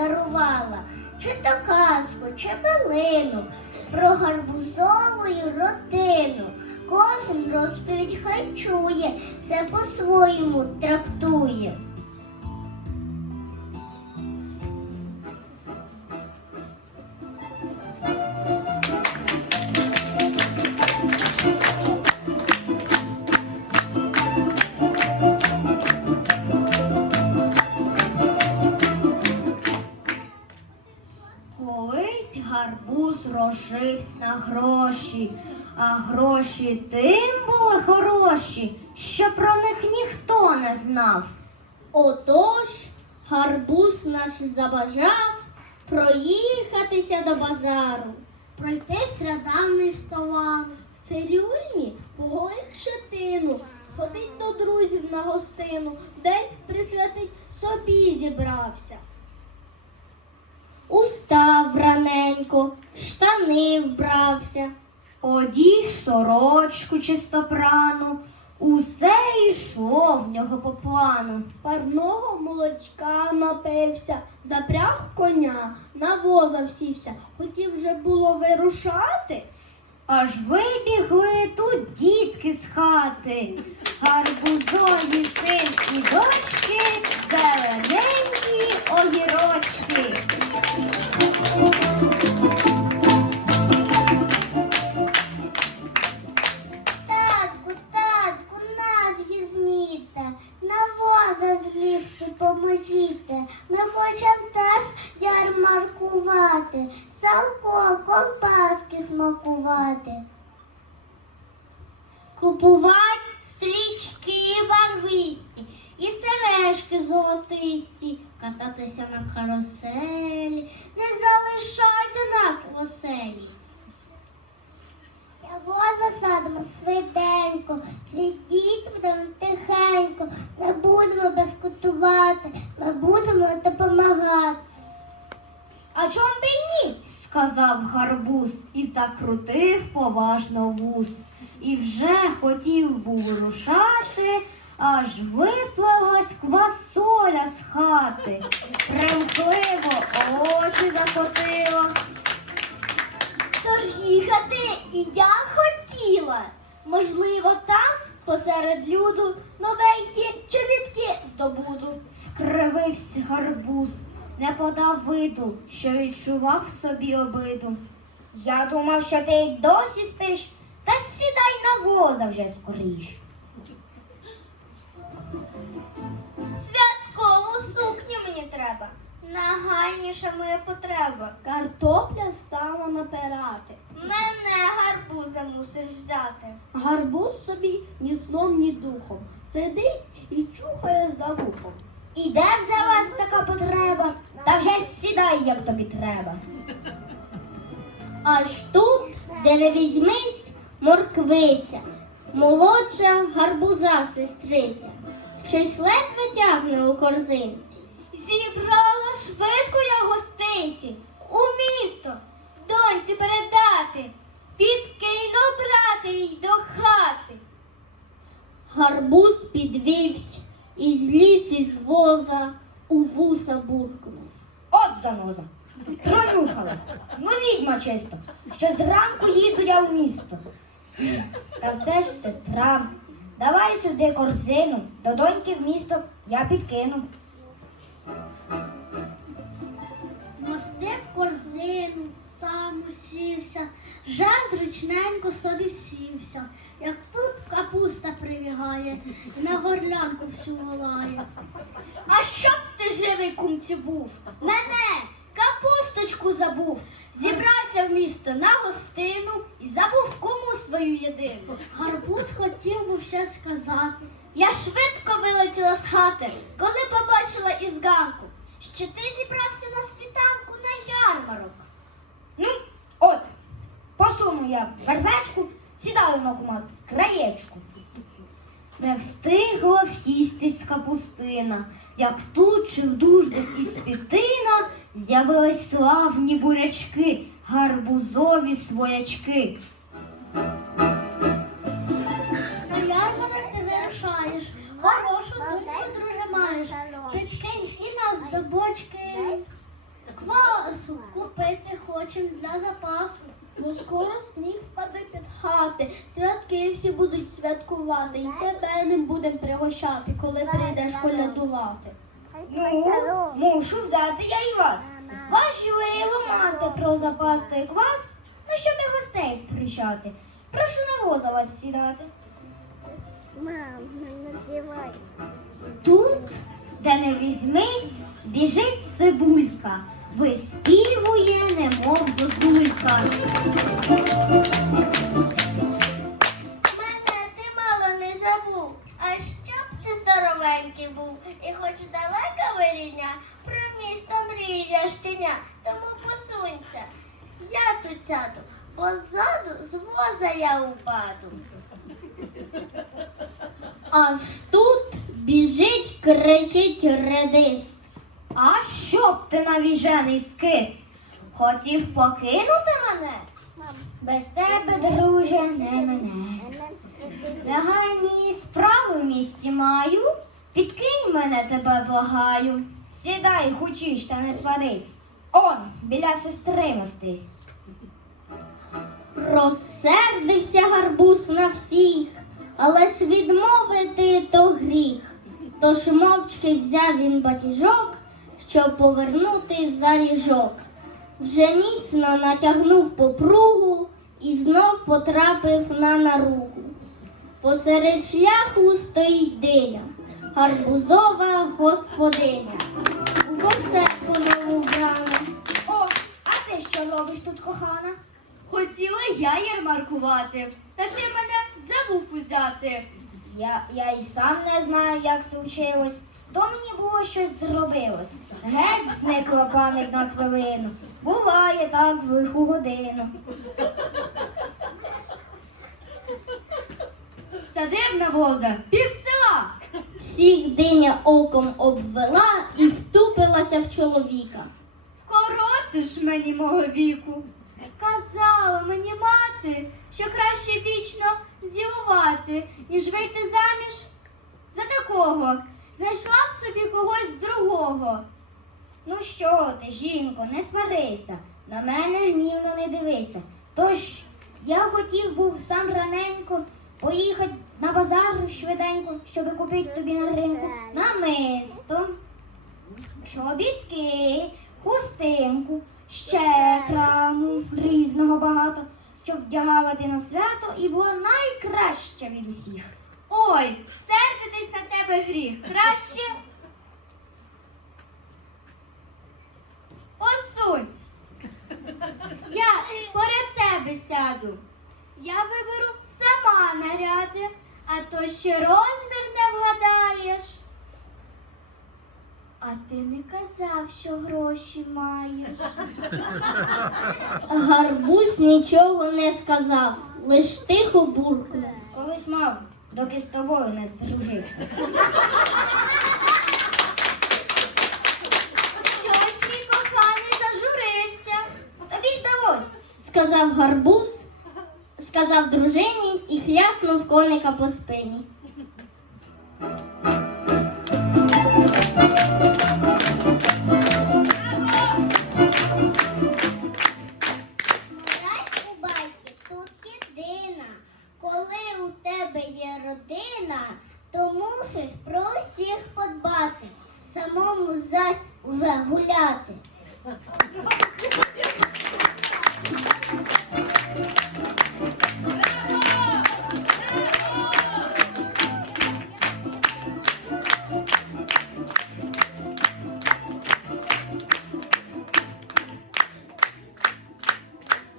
нам подарувала, чи то казку, чи пилину про гарбузову родину. Кожен розповідь хай чує, все по-своєму трактує. Рожився на гроші, а гроші тим були хороші, що про них ніхто не знав. Отож, гарбуз наш забажав проїхатися до базару, пройтись рядами з в цирюльні поголить щетину, ходить до друзів на гостину, день присвятить собі зібрався. Устав раненько, в штани вбрався, Одіг сорочку чистопрану, усе йшло в нього по плану. парного молочка напився, запряг коня, на воза всівся, хотів вже було вирушати. Аж вибігли тут дітки з хати, гарбузові син і дочки, зелененькі огірочки. Смакувати. Купувати стрічки барвисті і сережки золотисті, кататися на каруселі, не залишайте нас в оселі. Воза садимо швиденько, сидіти будемо тихенько, не будемо безкутувати, ми будемо допомагати. А чом би й ні? сказав гарбуз і закрутив поважно вус. І вже хотів був рушати, аж виплилась квасоля з хати. Примхливо очі закотило. Тож їхати і я хотіла. Можливо, там посеред люду новенькі чобітки здобуду. Скривився гарбуз, не подав виду, що відчував в собі обиду. Я думав, що ти й досі спиш, та сідай на воза вже скоріш. Святкову сукню мені треба. Нагальніша моя потреба. Картопля стала напирати. Мене гарбуза мусиш взяти. Гарбуз собі ні сном, ні духом. Сидить і чухає за вухом. І де взялась така потреба? Та вже сідай, як тобі треба. Аж тут, де не візьмись, морквиця, молодша гарбуза сестриця, щось ледве тягне у корзинці. Зібрала швидко я гостинці у місто, доньці передати, підкину брати й до хати. Гарбуз підвівся і зліз із воза у вуса буркнув. От заноза. Пронюхала. Ну відьма чисто, що зранку їду я в місто. Та все ж, сестра, давай сюди корзину, до доньки в місто я підкину. Мостив корзину, сам усівся, вже зручненько собі сівся, як тут капуста прибігає, і на горлянку всю волає. А щоб ти живий кумці був? Мене капусточку забув. Зібрався в місто на гостину і забув кому свою єдину. Гарбуз хотів би все сказати. Я швидко вилетіла з хати, коли побачила із ганку, що ти зібрався на світанку на ярмарок. Ну, ось, посуну я вервечку, сідаю на кумат з краєчку. Не встигла всістись капустина, як тут чи вдуж десь із світина з'явились славні бурячки, гарбузові своячки. На ярмарок ти вирушаєш, хорошу думку, друже, маєш. Підкинь і нас до бочки Квасу купити хочемо для запасу. Бо скоро сніг впаде під хати, святки всі будуть святкувати, і тебе не будемо пригощати, коли прийдеш колядувати. Ну, мушу взяти я і вас. Важливо мати про запас той квас, ну щоб і гостей зустрічати. Прошу на воза вас сідати. Мам, не надевай. Тут, де не візьмись, біжить цибулька, виспівує, немов зозулька. Мене ти мало не забув. А щоб ти здоровенький був, і хоч далека вирідня, про місто мрія щеня, тому посунься. Я тут сяду, бо ззаду з воза я упаду. Аж тут біжить, кричить редис. А щоб ти навіжений скис? Хотів покинути мене? Без тебе, друже, не мене. Негайні справи в місті маю. Підкинь мене, тебе благаю. Сідай, хучиш та не сварись. Он, біля сестри мостись. Розсердився гарбуз на всіх, але ж відмовити то гріх. Тож мовчки взяв він батіжок, щоб повернути за ріжок. Вже міцно натягнув попругу і знов потрапив на наругу. Посеред шляху стоїть диня, гарбузова господиня. У боксерку нову вбрана. О, а ти що робиш тут, кохана? Хотіла я ярмаркувати, та ти мене забув узяти. Я, я і сам не знаю, як случилось. То мені було щось зробилось. Геть зникла пам'ять на хвилину. Буває так в лиху годину. Садив на воза пів села. Всіх диня оком обвела і втупилася в чоловіка. Вкоротиш мені мого віку. Казала мені мати, що краще вічно ділувати, ніж вийти заміж за такого. Знайшла б собі когось другого. Ну що ти, жінко, не сварися, на мене гнівно не дивися. Тож я хотів був сам раненько поїхати на базар швиденько, щоб купити тобі на ринку намисто, чобітки, хустинку, ще краму різного багато, щоб вдягати на свято і було найкраще від усіх. Ой, сердитись на тебе гріх. Краще. Посунь. Я поряд тебе сяду. Я виберу сама наряди, а то ще розмір не вгадаєш. А ти не казав, що гроші маєш. Гарбуз нічого не сказав, лиш тихо буркнув. Колись мав, доки з тобою не здружився. Щось мій коханий зажурився. Тобі здалось. Сказав гарбуз, сказав дружині і хляснув коника по спині.